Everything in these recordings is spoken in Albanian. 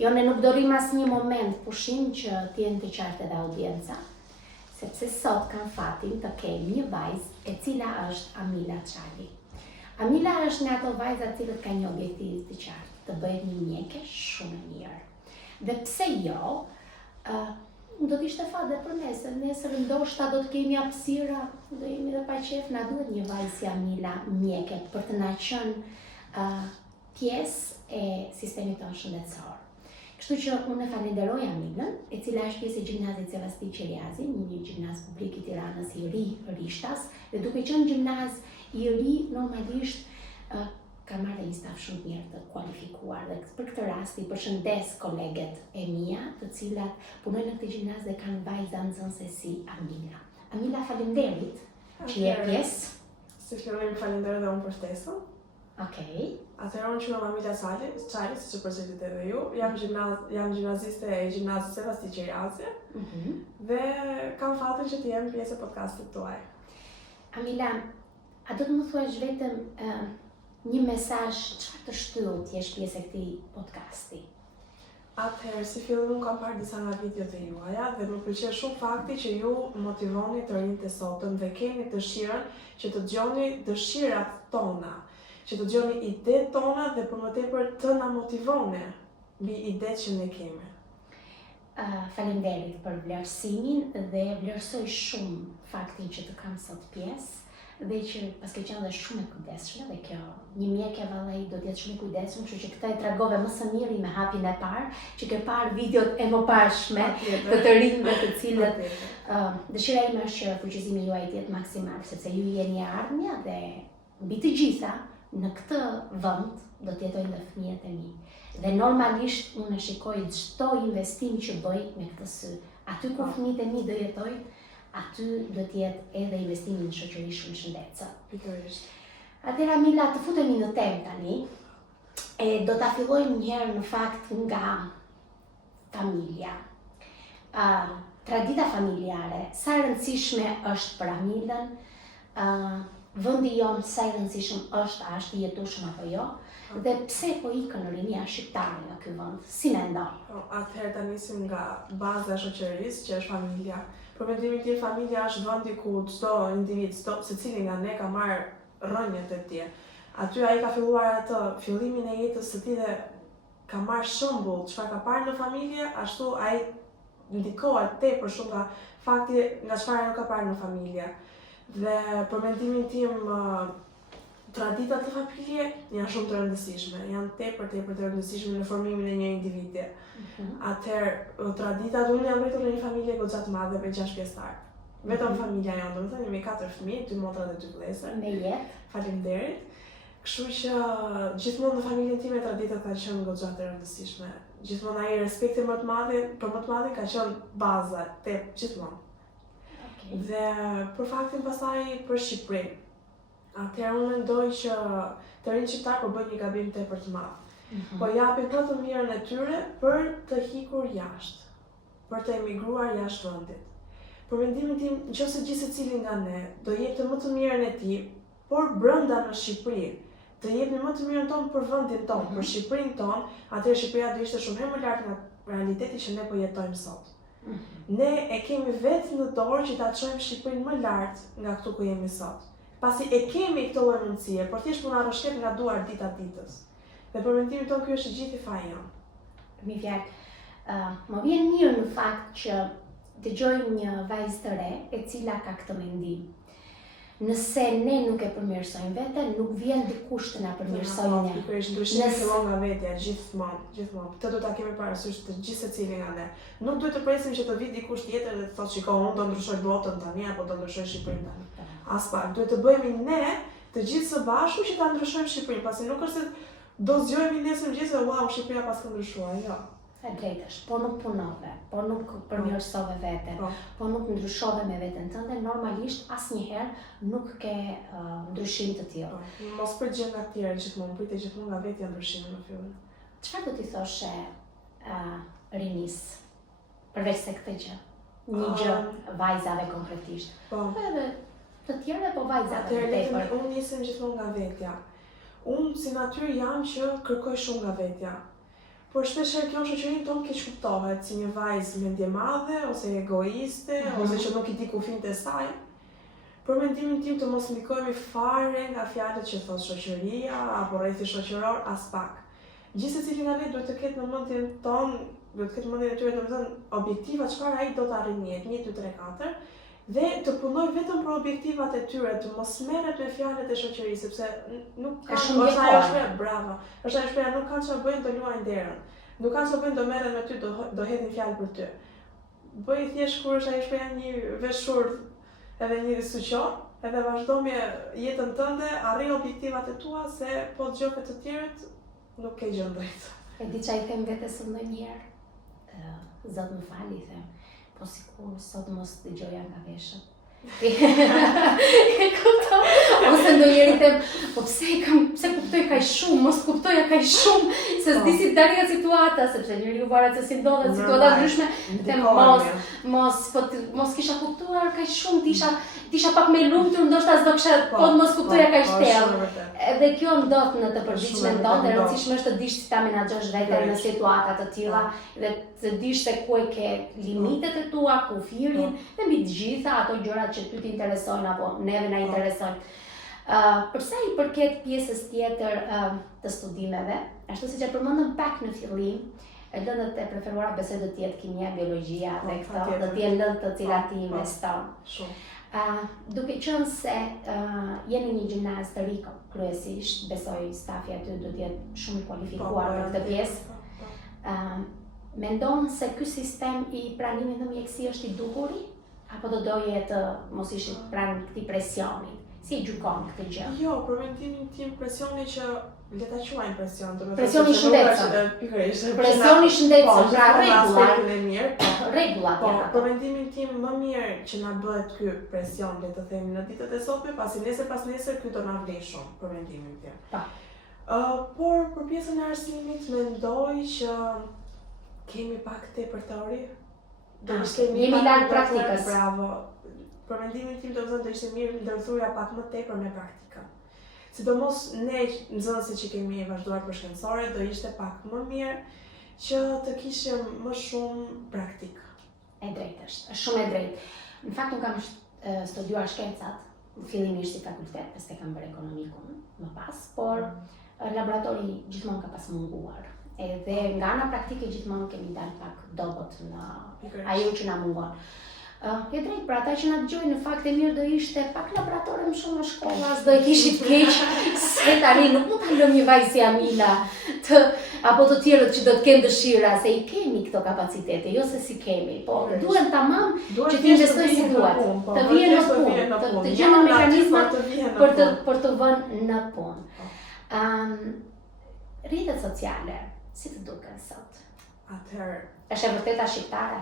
Jo, ne nuk do rrim asnjë moment pushim që t'jenë të qartë edhe audienca, sepse sot kam fatin të kem një vajzë e cila është Amila Çali. Amila është nga ato vajza të cilët ka një objektiv të qartë, të bëhet një mjeke shumë e mirë. Dhe pse jo, do t'ishte fat dhe për nesër ndoshta do të kemi hapësira, do jemi dhe pa qef, na duhet një vajzë si Amila mjeke për të na qenë pjesë e sistemit tonë shëndetësor. Kështu që unë e falenderoj Amilën, e cila është pjesë e gjimnazit Sevasti Qeliazi, një gjimnaz publik i Tiranës i ri rishtas, dhe duke qenë gjimnaz i ri normalisht ka marrë një staf shumë mirë të kualifikuar dhe për këtë rast i përshëndes koleget e mia, të cilat punojnë në këtë gjimnaz dhe kanë vajza nxënëse si Amila. Amila, faleminderit që je pjesë. Si fillojmë falenderoj dhe unë për ftesën. Okej. Atëherë unë quhem Amila Çali, siç e përsëritet edhe ju. Jam gjimnaziste e gjimnazit Sevasti Qeliazi. Dhe kam fatin që të jem pjesë e podcastit tuaj. Amila, a do të më thuash vetëm një mesazh çfarë të shtyllë të jesh pjesë e këtij podcasti? Atëherë, si fillim unë kam parë disa nga videot e juaja dhe më pëlqen shumë fakti që ju motivoni të rinjtë e sotëm dhe keni dëshirën që të dëgjoni dëshirat tona, që të dëgjoni idetë tona dhe për më tepër të na motivoni mbi idetë që ne kemi. Faleminderit për vlerësimin dhe vlerësoj shumë faktin që të kam sot pjesë dhe që paske qenë dhe shumë e kujdesshme dhe kjo një mjeke vallai do të jetë shumë e kujdesshme, kështu që këtë e tregove më së miri me hapjen e parë, që ke parë videot e mëparshme të rinjve të cilët dëshira ime është që fuqizimi juaj të jetë maksimal, sepse ju jeni ardhmja dhe mbi të gjitha në këtë vend do të jetojnë dhe fëmijët e mi. Dhe normalisht unë shikoj çdo investim që bëj me këtë sy. Aty ku fëmijët e mi do jetojnë, aty do të jetë edhe investimi në shoqëri shumë shëndetëse. Pikërisht. Atëherë Amila, të futemi në temë tani. E do ta fillojmë një herë në fakt nga familja. Tradita familjare, sa e rëndësishme është për Amilën, vendi jonë sa i rëndësishëm është i jetueshëm apo jo, dhe pse po ikën rinia shqiptare nga ky vend? Si mendon? Atëherë ta nisim nga baza e shoqërisë, që është familja. Për mendimin tim, familja është vendi ku çdo individ, secili nga ne ka marrë rrënjët e tij. Aty ai ka filluar atë fillimin e jetës së tij dhe ka marrë shembull çfarë ka parë në familje, ashtu ai ndikohet tepër shumë nga fakti nga çfarë nuk ka parë në familje. Dhe për mendimin tim, traditat e familje janë shumë të rëndësishme, janë tepër të rëndësishme në formimin e një individi. Atëherë, traditat, unë jam rritur në një familje goxha të madhe me 6 pjesëtar. Vetëm familja jonë, domethënë jemi 4 fëmijë, 2 motra dhe 2 vëllezër. Me jetë. Faleminderit. Kështu që gjithmonë në familjen time traditat kanë qenë goxha të rëndësishme. Gjithmonë ai respekti më të madh ka qenë baza gjithmonë. Dhe për faktin pasaj për Shqipërinë. Atëherë unë mendoj që të rinjtë shqiptar po bëjnë një gabim tepër të madh. Po japin më të mirën e tyre për të hikur jashtë, për të emigruar jashtë vendit. Për mendimin tim, nëse gjithë secili nga ne do jepte më të mirën e tij, por brenda në Shqipëri, të jepni më të mirën tonë për vendin tonë, për Shqipërinë tonë, atëherë Shqipëria do ishte shumë më lart nga realiteti që ne po jetojmë sot. Ne e kemi vetë në dorë që ta çojmë Shqipërinë më lart nga këtu ku jemi sot. Pasi e kemi këtë lloj mundësie, por thjesht po na rrëshqet nga duar dita ditës. Dhe për mendimin tonë ky është gjithë i faji jonë. Mi fjalë, më vjen mirë në fakt që dëgjoj një vajzë të re e cila ka këtë mendim. Nëse ne nuk e përmirësojmë veten, nuk vjen dikush të na përmirësojë ne. Ndryshimi fillon nga vetja, gjithmonë. Këtë do ta kemi parasysh të gjithë secili nga ne. Nuk duhet të presim që të vijë dikush tjetër dhe të thotë shikoj, unë do ndryshoj botën tani apo do ndryshoj Shqipërinë tani. As pak, duhet të bëhemi ne të gjithë së bashku që ta ndryshojmë Shqipërinë, pasi nuk është se do zgjohemi nesër mëngjes dhe wow, Shqipëria pas ka ndryshuar, jo. E drejtë është, po nuk punove, po nuk përmirësove veten, po nuk ndryshove me veten tënde, normalisht asnjëherë nuk ke ndryshim të tillë. Mos përgjigj nga të tjerë gjithmonë, pritet gjithmonë nga vetja ndryshimin në fillim. Çfarë do t'i thoshe rinis? Përveç se këtë gjë, një gjë vajzave konkretisht. Po. Edhe të tjerëve po vajzave të tepër. Unë nisem gjithmonë nga vetja. Unë si natyrë jam që kërkoj shumë nga vetja. por shpesh kjo shoqërinë tonë keq kuptohet si një vajzë mendje madhe ose egoiste ose që nuk I di kufin të saj. Për mendimin tim të mos ndikohemi fare nga fjalët që thot shoqëria apo rrethi shoqëror as pak. Gjithsecili nga ne duhet të ketë në mendjen tonë, duhet të ketë në mendjen e tyre domethënë objektiva çfarë ai do të arrijë në jetë, 1, 2, 3, 4 dhe të punoj vetëm për objektivat e tyre, të mos merret me fjalët e shoqërisë, sepse nuk ka është ajo shpreha, bravo. Është ajo shpreha, nuk kanë çfarë bëjnë do luajnë derën. Nuk kanë çfarë bëjnë do merren me ty, do hedhin fjalë për ty. Bëj thjesht kur është ajo shpreha një veshur edhe një suqor, edhe vazhdo me jetën tënde, arri objektivat e tua se po dëgjohet të tjerët nuk ke gjë drejt. E di çaj them vetes ndonjëherë. Zot më fal, I them. Po sikur sot mos dëgjoja nga veshët. E kuptoj. Ose ndonjëherë them, po pse kuptoj kaq shumë, mos kuptoja kaq shumë, se s'di si dali nga situata, sepse njeriu varet se si ndodhet situata ndryshme. Them mos kisha kuptuar kaq shumë, tisha pak më lumtur, ndoshta s'do kisha po mos kuptoja kaq thellë. Edhe kjo ndodh në të përditshmën tonë, e rëndësishme është të dish si ta menaxhosh veten në situata të tilla dhe të dish se ku e ke limitet e tua, kufirin dhe mbi të gjitha ato gjërat që ty t'interesojnë apo neve na interesojnë. Përsa I përket pjesës tjetër të studimeve, ashtu siç e përmendëm pak në fillim, lëndët e preferuara besoj do të jetë kimia, biologjia dhe këto, do të jenë lëndë të cilat I investon. Duke qenë se jeni një gjimnaz të rikëm, kryesisht, besoj stafi aty do të jetë shumë I kualifikuar për këtë pjesë. Mendon se ky sistem I pranimit në mjekësi është I duhur apo do doje të mos ishit pranë këtij presioni? Si e gjykon këtë gjë? Jo, për mendimin tim presioni që le ta quajmë presion, domethënë presioni I shëndetshëm. Pikërisht. Presioni I shëndetshëm, pra rregullat. Rregullat. Po, për mendimin tim më mirë që na bëhet ky presion, le të themi në ditët e sotme, pasi nesër pas nesër ky do na vlej shumë, për mendimin tim. Por për pjesën e arsimit mendoj që kemi pak tepër teori. Jemi larg praktikës. Bravo. Për mendimin tim do ishte mirë ndërthurja pak më tepër me praktikën. Sidomos ne nxënësit që kemi vazhduar për shkencore, do ishte pak më mirë që të kishim më shumë praktikë. E drejtë është shumë e drejtë. Në fakt unë kam studiuar shkencat, fillimisht si fakultet, pastaj kam bërë ekonomikun më pas, por laboratori gjithmonë ka pas munguar. Edhe nga ana praktike gjithmonë kemi dalë pak dobët në ajo që na mungon. E drejt, për ata që na dëgjojnë, në fakt e mirë do ishte pak laboratore më shumë në shkolla, s'do e kishit keq, se tani nuk mund ta lëm një vajzë si Amila apo të tjerët që do të kenë dëshira, se I kemi këto kapacitete, jo se si kemi, po duhen tamam që të investojnë si duhet, të vijen në punë, të gjejnë mekanizmat për të vënë në punë. Rrjetet sociale, si të duken sot? Atëherë, është e vërteta shqiptare?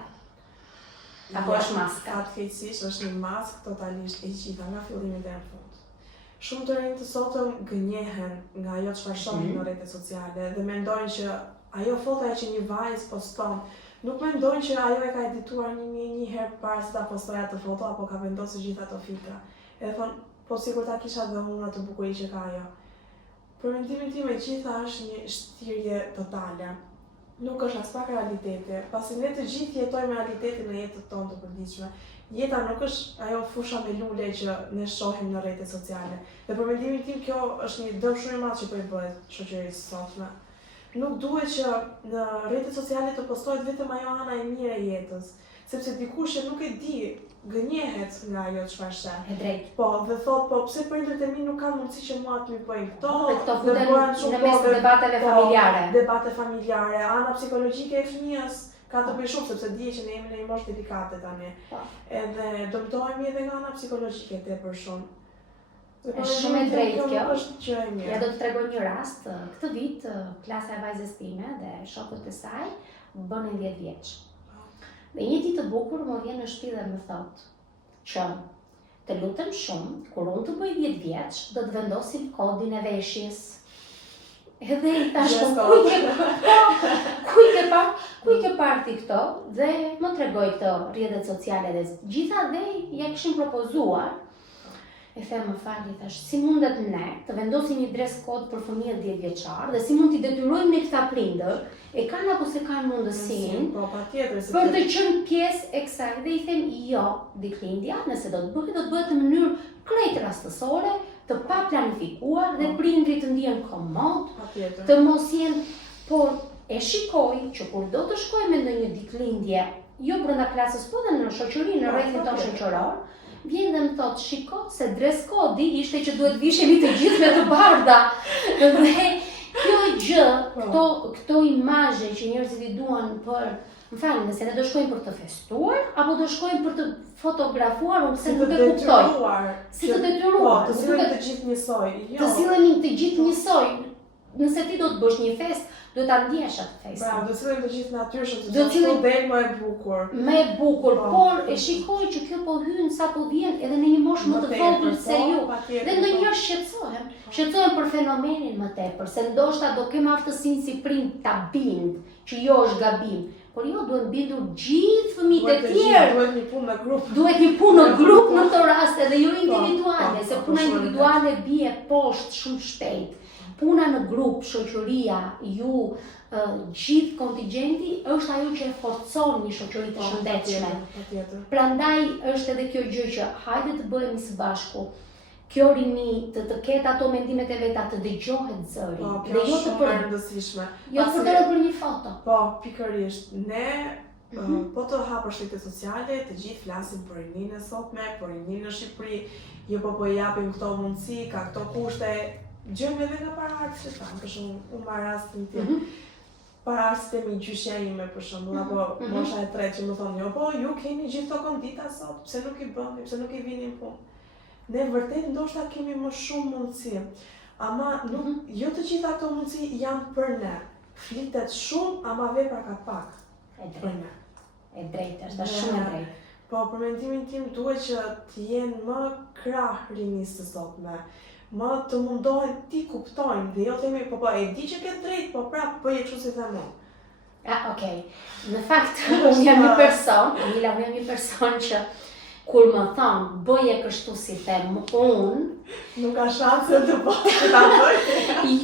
Apo është maska? Fatkeqësisht është një maskë totalisht e gjitha nga fillimi deri në fund. Shumë të rinj të sotëm gënjehen nga ajo çfarë shohin në rrjetet sociale dhe mendojnë që ajo fotoja që një vajzë poston, nuk mendojnë që ajo e ka edituar një herë para se ta postojë atë foto apo ka vendosur gjithë ato filtra. Edhe thonë, po sikur ta kisha dhe unë atë bukurinë që ka ajo. Për mendimin tim e gjitha është një shtirje totale. Nuk është as pak realitete, pasi ne të gjithë jetojmë realitetin në jetën tonë të përditshme. Jeta nuk është ajo fusha me lule që ne shohim në rrjetet sociale. Dhe për mendimin tim kjo është një dëm shumë I madh që po I bëhet shoqërisë sotme. Nuk duhet që në rrjetet sociale të postohet vetëm ajo ana e mirë e jetës, sepse dikush që nuk e di gënjehet nga ajo çfarë sheh. E drejtë. Po, dhe thot, po pse prindërit e mi nuk kanë mundësi që mua të më bëjnë këto? Dhe këto futen në mes të debateve familjare. Debate familjare, ana psikologjike e fëmijës ka të bëjë shumë, sepse di që ne jemi në një moshë delikate tani. Edhe dëmtohemi edhe nga ana psikologjike tepër shumë. Është shumë e drejtë kjo. Është gjë e mirë. Ja do të tregoj një rast. Këtë vit klasa e vajzës time dhe shokët e saj bënin 10 vjeç. Dhe një ditë të bukur më vjen në shtëpi dhe më thotë që të lutem shumë, kur unë të bëj 10 vjeç, do të vendosim kodin e veshjes. Edhe I tash ku I ke parti këto dhe më tregoj këto rrjetet sociale dhe gjitha dhe ja kishin propozuar. E them më falni thash, si mundet ne të vendosim një dress code për fëmijët 10 vjeçar dhe si mund t'i detyrojmë ne këta prindër, e kanë apo se kanë mundësinë Po, patjetër. për të qenë pjesë e kësaj. Dhe i them jo, diklindja, nëse do të bëhet në mënyrë krejt rastësore, të pa planifikuar dhe prindrit të ndihen komod, Patjetër. të mos jenë, por e shikoj që kur do të shkojmë në ndonjë diklindje, jo brenda klasës, po dhe në shoqëri, në rrethin tonë shoqëror, vjen dhe më thotë, shiko se dress code ishte që duhet vishemi të gjithë me të bardha. Dhe kjo gjë, këto imazhe që njerëzit i duan për, më falni, nëse ne do shkojmë për të festuar apo do shkojmë për të fotografuar, unë se nuk e kuptoj. Si të detyruar. Po, të sillemi të gjithë njësoj. Të sillemi të gjithë njësoj. Nëse ti do të bësh një festë, do ta ndjesh atë festë. Bravo, do të sillemi të gjithë natyrshëm, do të del më e bukur. Më e bukur, por e shikoj që kjo po hyn sa po vjen edhe në një moshë më të vogël se ju. Dhe ndonjëherë shqetësohem për fenomenin më tepër, se ndoshta do kem aftësinë si prind ta bind që jo është gabim. Por jo, duhet bindur gjithë fëmijët e tjerë. Duhet një punë në grup. Duhet një punë në grup në këtë rast edhe jo individuale, se puna individuale bie poshtë shumë shpejt. Puna në grup, shoqëria, ju, gjithë kontingjenti është ajo që e forcon një shoqëri të shëndetshme. Prandaj është edhe kjo gjë që hajde të bëhemi së bashku. Kjo rini të ketë ato mendimet e veta, të dëgjohet zëri. Dhe jo të për rëndësishme. Jo të përdorë për një foto. Po, pikërisht. Ne po të hapësh rrjetet sociale, të gjithë flasim për rininë e sotme, për rininë në Shqipëri, jo po japim këto mundësi, ka këto kushte. Gjëmë edhe nga paraardhësit tanë, për shumë, unë marrë rastin tim. Paraardhësit e mi gjyshja ime, për shumë, apo mosha e tretë që më thonë, jo, po, ju keni gjithë të kondita sot, pse nuk i bëni, pse nuk i vinin punë. Ne vërtet ndoshta kemi më shumë mundësi, ama jo të gjitha këto mundësi janë për ne. Flitet shumë, ama vepra ka pak për ne. E drejtë, është shumë e drejtë. Po, për mendimin tim duhet që të jenë më krah rinisë të sotme. Më të mundohen ti kuptojnë dhe jo themi, po e di që ke drejt, po prapë bëje kështu si them unë. Okej. Në fakt, unë jam një person që kur më thonë bëje kështu si them unë, nuk ka shanse të ta bëj.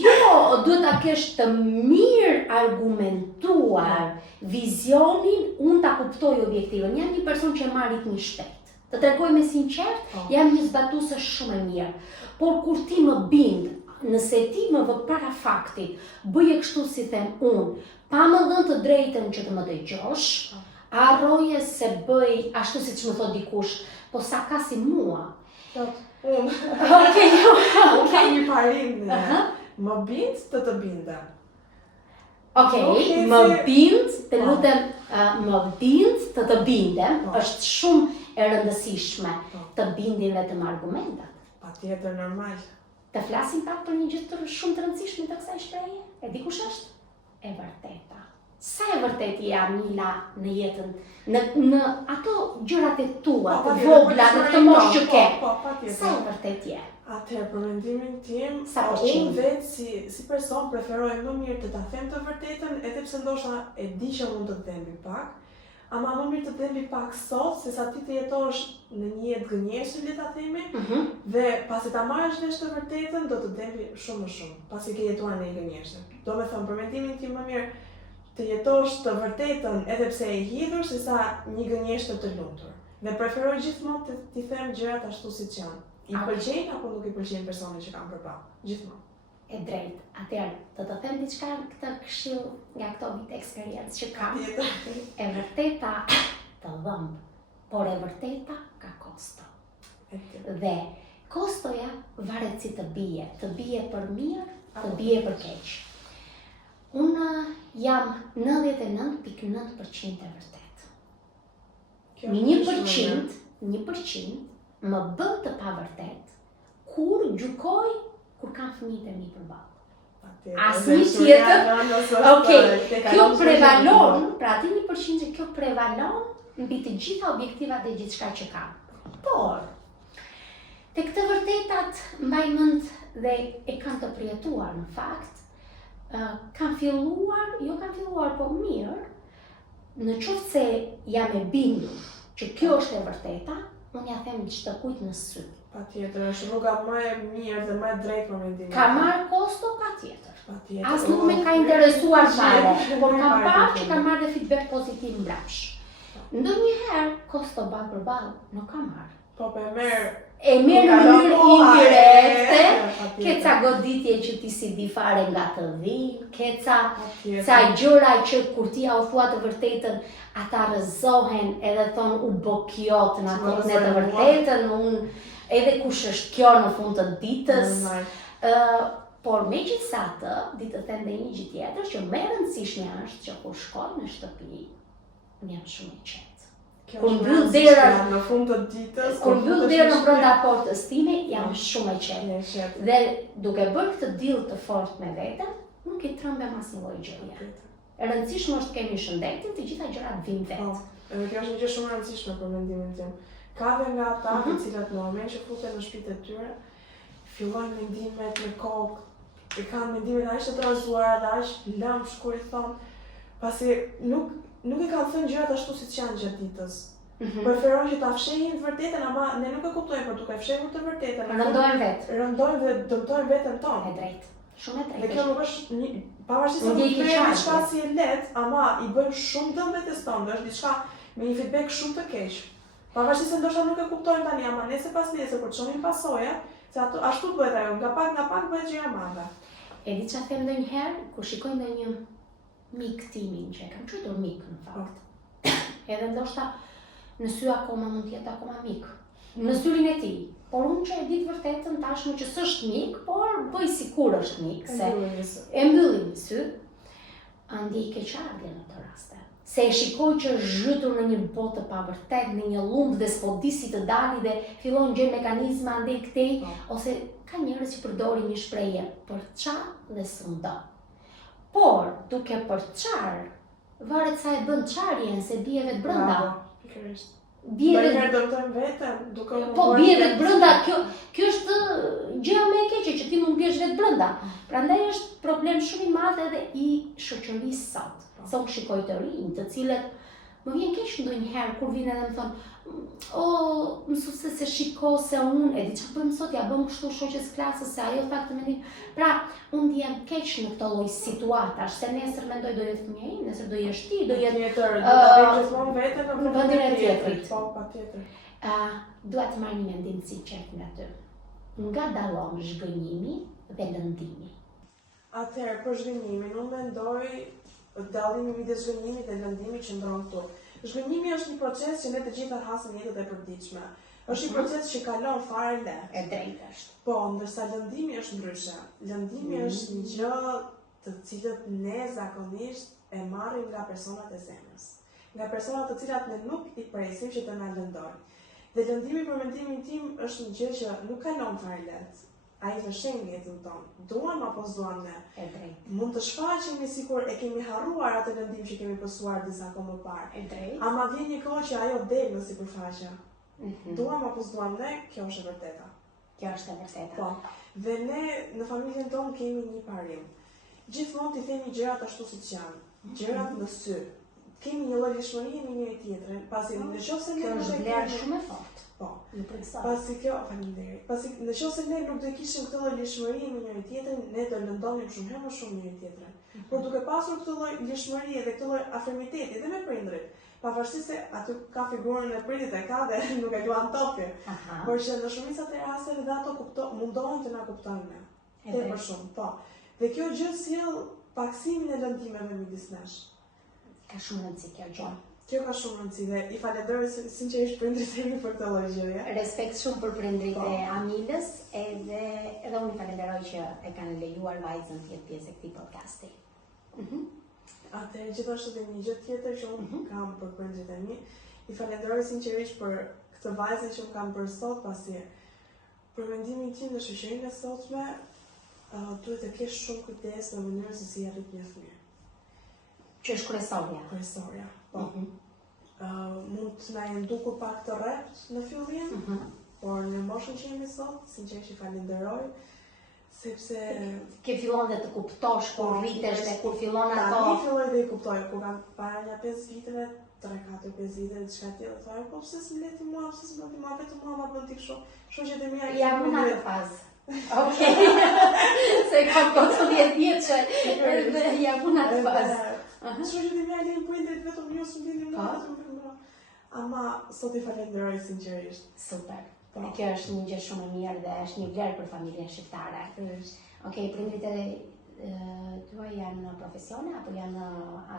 Jo, duhet ta kesh të mirë argumentuar vizionin, unë ta kuptoj objektivën. Jam një person që marr ritmin shpejt. Të tregoj me sinqert, jam një zbatuese shumë e mirë. Por kur ti më bind, nëse ti më vë para faktit, bëje kështu si them unë, pa më dhënë të drejtën që të më dëgjosh, harroje se bëj ashtu siç më thot dikush, po sa ka si mua. Unë. Okej, një parim më bind të bindem. Okej, më bind, të lutem, më bind të bindem, është shumë e rëndësishme të bindin vetëm argumentat. Patjetër, normal. Të flasim pak për një gjë shumë të rëndësishme të kësaj shprehje? E di kush është? E vërteta. Sa e vërtet je Amila në jetën, në ato gjërat e tua, të vogla, në këtë moshë që ke? Sa e vërtet je? Atëherë, për mendimin tim, unë vetë si person preferoj më mirë të ta them të vërtetën, edhe pse ndoshta e di që mund të dembi pak, ama më mirë të dembi pak sot, se sa ti të jetosh në një jetë gënjeshtër, le ta themi, dhe pasi ta marrësh vesh të vërtetën, do të dembi shumë më shumë, pasi ke jetuar në një gënjeshtër. Do me thënë, për mendimin tim më mirë të jetosh të vërtetën edhe pse e hidhur, se sa një gënjeshtër të lumtur. Dhe preferoj gjithmonë të t'i them gjërat ashtu siç janë. I pëlqejnë apo nuk i pëlqejnë personin që kam përballë? Gjithmonë. E drejtë. Atëherë, do të them diçka këtë këshill nga këto vite eksperiencë që kam. E vërteta të dhëmb, por e vërteta ka kosto. Dhe kostoja varet si të bie për mirë, të bie për keq. Unë jam 99.9% e vërtet. Me 1% më bën të pavërtet kur gjykoj kur kam fëmijët e mi përballë. Asnjë tjetër. Okej, kjo prevalon, pra aty 1% që kjo prevalon mbi të gjitha objektivat dhe gjithçka që kam. Por tek të vërtetat mbaj mend dhe e kam të përjetuar në fakt, kam filluar po mirë, në qoftë se jam e bindur që kjo është e vërteta, unë ja them çdo kujt në sy, Patjetër, është rruga më e mirë dhe më e drejtë për mendimin. Ka marrë kosto patjetër. Patjetër. As nuk me ka interesuar fare, por kam parë që ka marrë dhe feedback pozitiv mbrapsh. Ndonjëherë kosto ballë për ballë nuk ka marrë. Po e merr E merr në mënyrë indirekte, ke ca goditje që ti si di fare nga të dhinë, ke ca gjëra që kur ti ja u thua të vërtetën, ata rrëzohen edhe thon u bë kjo të na thot ne të vërtetën, edhe kush është kjo në fund të ditës. Por megjithatë, di të them edhe një gjë tjetër që më e rëndësishme është që kur shkoj në shtëpi, jam shumë i qetë. Kur mbyll derën në fund të ditës, kur mbyll derën brenda portës time, jam shumë e qetë. Dhe duke bërë këtë dill të fortë me veten, nuk i trembem asnjë lloj gjëje. E rëndësishme është të kemi shëndetin, të gjitha gjërat vijnë vetë. Edhe kjo është një gjë shumë e rëndësishme për mendimin tim. Ka dhe nga ata të cilat në moment që futen në shtëpitë e tyre, fillojnë mendimet me kokë, e kanë mendimet aq të trazuara dhe aq lëmsh kur i thon, pasi nuk i kanë thënë gjërat ashtu siç janë gjatë ditës. Preferojnë që ta fshehin të vërtetën, ama ne nuk e kuptojmë për duke fshehur të vërtetën. Rëndojnë vetë. Rëndojnë dhe dëmtojnë veten tonë. E drejtë. Shumë e drejtë. Dhe kjo nuk është një pavarësisht se nuk është diçka si e lehtë, ama i bën shumë dëm vetes tonë, është diçka me një feedback shumë të keq. Pavarësisht se ndoshta nuk e kuptojnë tani, ama nesër pas nesër kur shohin pasojat, se ashtu bëhet ajo, nga pak bëhet gjëra madhe. E di çfarë them ndonjëherë kur shikoj ndonjë mik timin që kam quajtur mik në fakt. Edhe ndoshta në sy akoma mund të jetë akoma mik. Në syrin e tij. Por unë që e di të vërtetën tashmë që s'është mik, por bëj sikur është mik, se e mbyllim në sy. Andi i keqardhje në të raste. Se e shikoj që është zhytur në një botë të pavërtet, në një lund dhe s'po di si të dali dhe fillon gjë mekanizma andej këtej, ose ka njerëz që përdorin një shprehje për ça dhe s'ndo. Por, duke për qarë, varet sa e bën qarjen, se bie vetë brënda. Bie vetë brënda, kjo është gjëja më e keqe që ti mund biesh vetë brënda. Prandaj është problem shumë i madh edhe i shoqërisë sot. Se unë shikoj të rinj, të cilët më vjen keq ndonjëherë kur vinë edhe më thonë, mësuese se shiko se unë, e di çfarë bëjmë sot, ja bëm kështu shoqes klasës, se ajo thaktë të mendim. Pra, unë ndihem keq në këtë lloj situatash, se nesër mendoj do jetë fëmia im, nesër do jesh ti, do jetë tjetër, do ta gjithmonë veten në vendin e tjetrit. Po, patjetër. Dua të marr një mendim sinqert nga ty. Nga dallon zhgënjimi dhe lëndimi? Atëherë, për zhgënjimin, unë mendoj dallimi midis zhgënjimit dhe lëndimit që ndron këtu. Zhgënjimi është një proces që ne të gjitha hasim jetët e përditshme. Është një proces që kalon fare lehtë. E drejtë është. Po, ndërsa lëndimi është ndryshe. Lëndimi është një gjë të cilët ne zakonisht e marrim nga personat e zemrës. Nga personat të cilat ne nuk i presim që të na lëndojnë. Dhe lëndimi për mendimin tim është një gjë që nuk kalon fare lehtë. Ai të shenjë jetën tonë. Duam apo s'duam ne? E drejtë. Mund të shfaqemi sikur e kemi harruar atë lëndim që kemi pësuar disa kohë më parë. E drejtë. Ama vjen një kohë që ajo del në sipërfaqe. Duam apo s'duam ne, kjo është e vërteta. Kjo është e vërteta. Po. Dhe ne në familjen tonë kemi një parim. Gjithmonë t'i themi gjërat ashtu siç janë. Gjërat në sy. Kemi një lloj lëshmërie me njëri tjetrin, pasi nëse ne është vlerë shumë e fortë. Po. Në përsa. Pasi kjo, faleminderit. Pasi nëse ne nuk do kishim këtë lloj lëshmërie me njëri tjetrin, ne do lëndonim shumë më shumë njëri tjetrin. Por duke pasur këtë lloj lëshmërie dhe këtë lloj afirmiteti dhe me prindrit, pavarësisht se aty ka figurën e prindit e ka dhe nuk e luan topin. Por që në shumicat e rasteve dhe ato mundohen të na kuptojnë. Tepër shumë, po. Dhe kjo gjë sjell paksimin e lëndimeve midis nesh. Ka shumë rëndësi kjo gjë. Kjo ka shumë rëndësi dhe i falenderoj sinqerisht prindrit e mi për këtë lloj gjëje. Respekt shumë për prindrit e Amilës, edhe unë i falenderoj që e kanë lejuar vajzën të jetë pjesë e këtij podcasti. Atëherë gjithashtu edhe një gjë tjetër që unë kam për prindrit e mi, i falenderoj sinqerisht për këtë vajzën që më kanë bërë sot, pasi për mendimin tim në shoqërinë e sotme duhet të kesh shumë kujdes në mënyrën se si arrit një fëmijë. Që është kryesorja. Kryesorja, po. Mund të na ndukur pak të rrept në fillim, por në moshën që jemi sot, sinqerisht i falenderoj, Sepse ke fillon dhe të kuptosh kur rritesh dhe kur fillon ato. Tani filloj dhe i kuptoj, kur kam para një 5 viteve, 3-4-5 vite, diçka tjetër, thoj, po pse s'më leti mua, pse s'më leti mua, vetëm mua ma bën ti kështu. Kështu që dhe mia Ja unë atë fazë. Okej. Se kam këto 10 vjeçë, edhe ja unë atë fazë. Kështu që dhe mia lejnë prindrit vetëm ju s'më lini mua, vetëm mua. Ama sot i falenderoj sinqerisht. Super. E kjo është një gjë shumë e mirë dhe është një vlerë për familjen shqiptare. Okej, prindrit tuaj janë në profesione apo janë në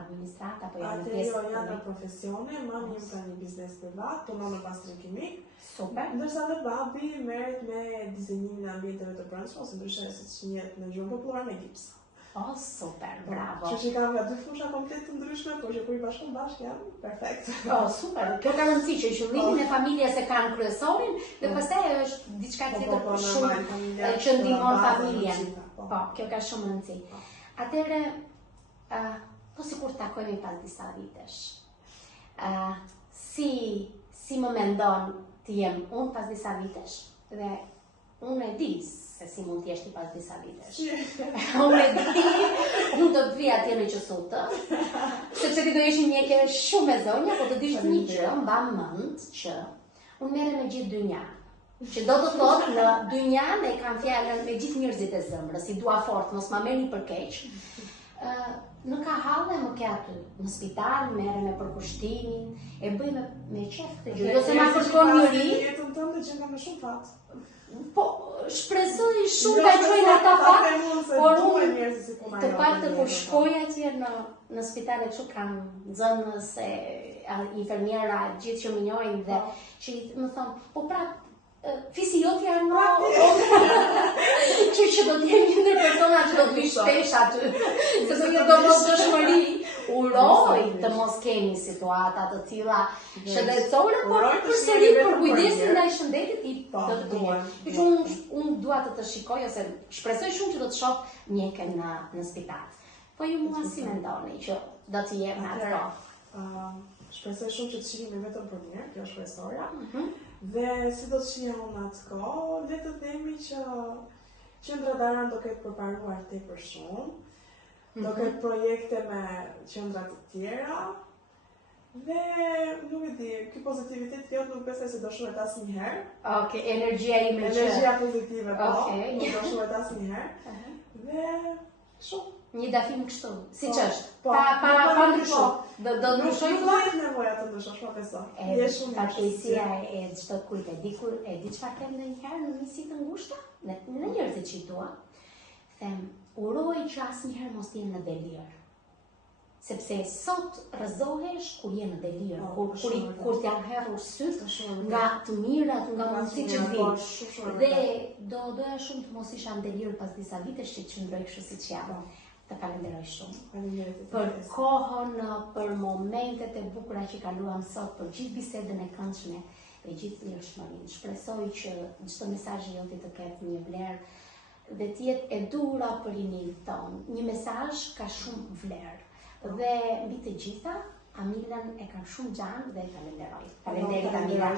administrat apo janë në pjesë? Jo, janë në profesione, mami ka një biznes privat, punon në pastrim kimik. Super. Ndërsa dhe babi merret me dizainimin e ambienteve të brendshme, ose ndryshe siç njihet në gjuhën popullore me gips. Oh, super, bravo. Kështu që kam nga 2 fusha komplet të ndryshme, por që kur i bashkon bashkë janë perfekt. Oh, super. Kjo ka rëndësi që qëllimin e familjes e kanë kryesorin dhe pastaj është diçka tjetër shumë që ndihmon familjen. Po, kjo ka shumë rëndësi. Atëherë, po sikur takojmë pas disa vitesh. Si më mendon të jem unë pas disa vitesh dhe unë e di se si mund t'jesh ti pas disa vitesh. Unë e di, unë do të vi atje në Qësutë, sepse ti do jesh një mjekë shumë e zonja, po të dish një gjë, mba mend që unë merrem me gjithë dynja. Që do të thotë në dynjan e kam fjalën me gjithë njerëzit e zemrës, i dua fort, mos ma merrni për keq. Nuk ka hallë më ke aty, në spital, merrem me përkushtimin, e bëj me qef këtë gjë. Jo se ma kërkon njëri. Jetën tënde që kam me shumë fat. Po, shpresoj shumë ta gjojnë ata fat, por unë të paktën kur shkoj atje në spitale kështu kam nxënës e infermiera gjithë që më njohin dhe që më thon, po prap fisi jot janë që do të jemi një persona që do të vi shpesh aty, sepse kjo do mos dëshmëri uroj të mos kemi situata të tilla shëndetësore, por përsëri për kujdesin ndaj shëndetit i do të duhet. Që unë dua të shikoj ose shpresoj shumë që do të shoh mjekën në spital. Po ju mua si mendoni që do të jep në atë kohë? Shpresoj shumë që të shihemi vetëm për mirë, kjo është shpresoria. Dhe si do të shihem unë atë kohë, le të themi që Qendra Daran do ketë përparuar tepër shumë, do ketë projekte me qendra të tjera, dhe nuk e di, ky pozitivitet jot nuk besoj se do shkojë asnjëherë. Okej, energjia ime që energjia pozitive, po, nuk do shkojë asnjëherë. Dhe kështu. Një dafim kështu, siç është. Pa ndryshuar. Do ndryshojë vllai nevoja të ndryshosh, po besoj. Fatkeqësia e çdo kujt e di çfarë kem ndonjëherë në misi të ngushta, në njerëzit që i dua. Them, uroj që asnjëherë mos jenë në delir. Sepse sot rrëzohesh kur je në delir, kur t'janë herrur syt nga të mirat, nga mundësitë që vijnë. Dhe doja shumë të mos isha në delir pas disa vitesh që qëndroj kështu siç jam. Të falenderoj shumë për kohën, për momentet e bukura që kaluam sot, për gjithë bisedën e këndshme dhe gjithë mirëshmërinë. Shpresoj që çdo mesazh joti të ketë një vlerë dhe të jetë e dura për rinin ton. Një mesazh ka shumë vlerë dhe mbi të gjitha Amilën e kam shumë gjanë dhe falenderoj. Faleminderit Amila.